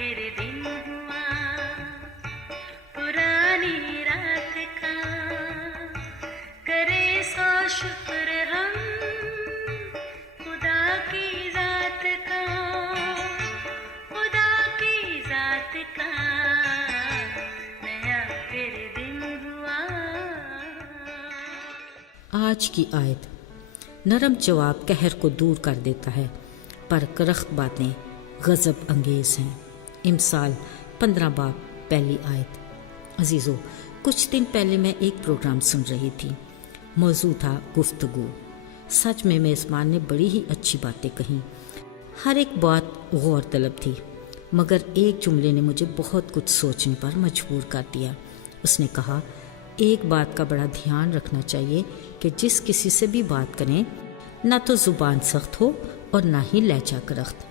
फिर दिन हुआ पुरानी रात का, करे सो शुक्र हम खुदा की जात का, खुदा की जात का, नया फिर दिन हुआ। आज की आयत नरम जवाब कहर को दूर कर देता है, पर करख्त बातें गज़ब अंगेज़ हैं। इमसाल 15 बाब पहली आयत। अजीज़ों, कुछ दिन पहले मैं एक प्रोग्राम सुन रही थी। मौजू था गुफ्तगू। सच में मेज़बान ने बड़ी ही अच्छी बातें कहीं। हर एक बात गौर तलब थी, मगर एक जुमले ने मुझे बहुत कुछ सोचने पर मजबूर कर दिया। उसने कहा, एक बात का बड़ा ध्यान रखना चाहिए कि जिस किसी से भी बात करें, ना तो ज़ुबान सख्त हो और ना ही लहजा करख्त।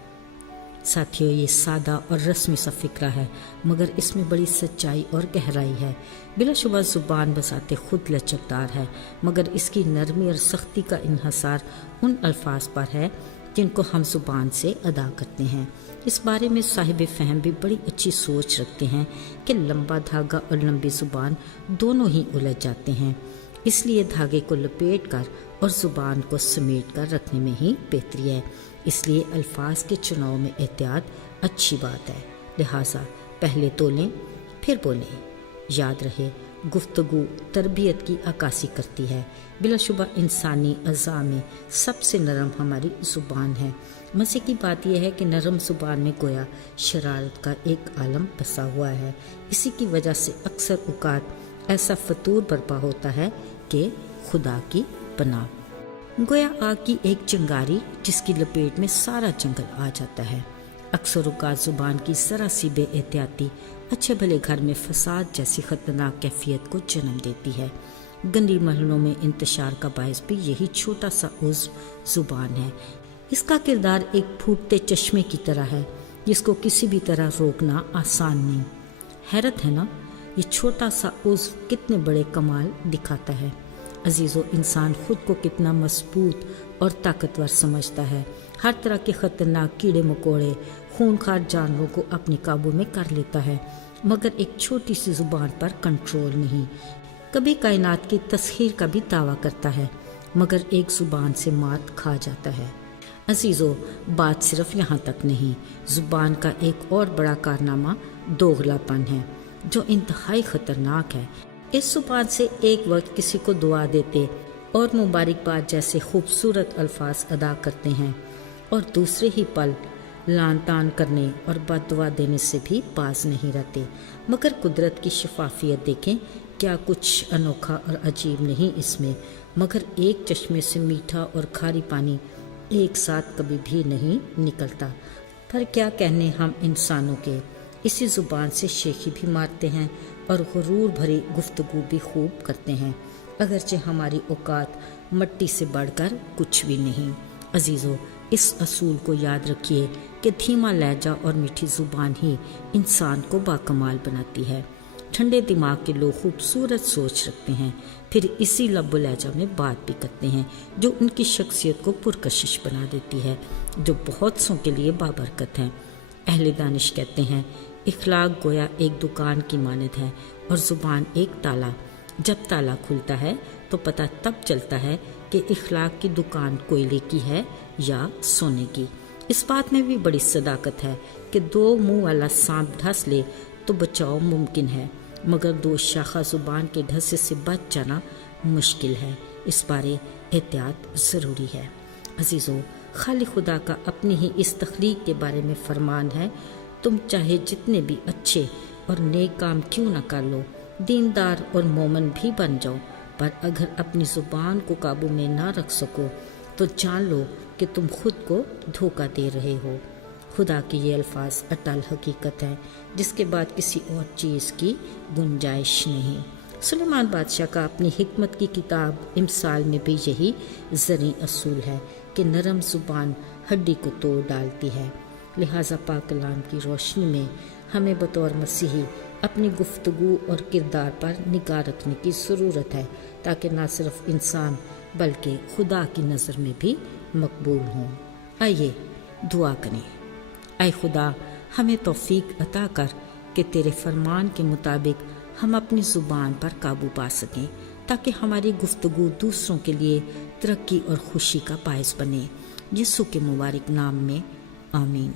साथियों, ये सादा और रस्मी सा फ़िक्रा है, मगर इसमें बड़ी सच्चाई और गहराई है। बिलाशुबा ज़ुबान बसाते खुद लचकदार है, मगर इसकी नरमी और सख्ती का इन्हसार उन अल्फाज पर है जिनको हम ज़ुबान से अदा करते हैं। इस बारे में साहिब फ़हम भी बड़ी अच्छी सोच रखते हैं कि लंबा धागा और लंबी ज़ुबान दोनों ही उलझ जाते हैं, इसलिए धागे को लपेट कर और ज़ुबान को समेट कर रखने में ही बेहतरी है। इसलिए अल्फाज के चुनाव में एहतियात अच्छी बात है, लिहाजा पहले तोलें फिर बोलें। याद रहे, गुफ्तगू तरबियत की अक्कासी करती है। बिलाशुबा इंसानी अज़ा में सबसे नरम हमारी ज़ुबान है। मज़े की बात यह है कि नरम ज़ुबान में गोया शरारत का एक आलम बसा हुआ है। इसी की वजह से अक्सर औक़ात ऐसा फतूर बर्पा होता है कि खुदा की पनाह। गोया आग की एक चिंगारी जिसकी लपेट में सारा जंगल आ जाता है। अक्सर औक़ात ज़ुबान की ज़रा सी बेएहतियाती अच्छे भले घर में फसाद जैसी ख़तरनाक कैफियत को जन्म देती है। गंदी महलों में इंतशार का बायस भी यही छोटा सा उज़्व ज़ुबान है। इसका किरदार एक फूटते चश्मे की तरह है जिसको किसी भी तरह रोकना आसान नहीं। हैरत है ना, ये छोटा सा उज़्व कितने बड़े कमाल दिखाता है। अजीज़ों, इंसान खुद को कितना मजबूत और ताकतवर समझता है। हर तरह के ख़तरनाक कीड़े मकोड़े, खूनखार जानवरों को अपने काबू में कर लेता है, मगर एक छोटी सी ज़ुबान पर कंट्रोल नहीं। कभी कायनात की तस्खीर का भी दावा करता है, मगर एक ज़ुबान से मात खा जाता है। अजीज़ों, बात सिर्फ यहाँ तक नहीं, ज़ुबान का एक और बड़ा कारनामा दोगलापन है जो इंतहाई ख़तरनाक है। इस ज़ुबान से एक वक्त किसी को दुआ देते और मुबारकबाद जैसे खूबसूरत अल्फाज अदा करते हैं, और दूसरे ही पल लान तान करने और बददुआ देने से भी बाज नहीं रहते। मगर कुदरत की शफाफियत देखें, क्या कुछ अनोखा और अजीब नहीं इसमें। मगर एक चश्मे से मीठा और खारी पानी एक साथ कभी भी नहीं निकलता। पर क्या कहने हम इंसानों के, इसी ज़ुबान से शेखी भी मारते हैं और गुरूर भरी गुफ्तगू भी खूब करते हैं, अगरचे हमारी औकात मट्टी से बढ़कर कुछ भी नहीं। अजीज़ों, इस असूल को याद रखिए कि धीमा लहजा और मीठी ज़ुबान ही इंसान को बाकमाल बनाती है। ठंडे दिमाग के लोग खूबसूरत सोच रखते हैं, फिर इसी लब्ब लहजा में बात भी करते हैं जो उनकी शख्सियत को पुरकशिश बना देती है, जो बहुत सौ के लिए बाबरकत है। अहले दानिश कहते हैं, इखलाक गोया एक दुकान की मानद है और ज़ुबान एक ताला। जब ताला खुलता है तो पता तब चलता है कि इखलाक की दुकान कोयले की है या सोने की। इस बात में भी बड़ी सदाकत है कि दो मुंह वाला सांप ढस ले तो बचाव मुमकिन है, मगर दो शाखा ज़ुबान के ढसे से बच जाना मुश्किल है। इस बारे एहतियात ज़रूरी है। अजीज़ों, खाली खुदा का अपनी ही इस तख्लीक के बारे में फरमान है, तुम चाहे जितने भी अच्छे और नेक काम क्यों न कर लो, दीनदार और मोमन भी बन जाओ, पर अगर अपनी ज़ुबान को काबू में ना रख सको तो जान लो कि तुम खुद को धोखा दे रहे हो। खुदा के ये अल्फाज अटल हकीकत है जिसके बाद किसी और चीज़ की गुंजाइश नहीं। सुलेमान बादशाह का अपनी हिकमत की किताब इमसाल में भी यही ज़री असूल है कि नरम ज़ुबान हड्डी को तोड़ डालती है। लिहाजा पाक कलाम की रोशनी में हमें बतौर मसीही अपनी गुफ्तगू और किरदार पर निगाह रखने की ज़रूरत है, ताकि न सिर्फ इंसान बल्कि खुदा की नज़र में भी मकबूल हों। आइए दुआ करें। ऐ खुदा, ہمیں توفیق عطا کر کہ تیرے فرمان کے مطابق ہم اپنی زبان پر قابو پا سکیں، تاکہ ہماری گفتگو دوسروں کے لیے ترقی اور خوشی کا باعث بنے۔ یسوع کے مبارک نام میں آمین۔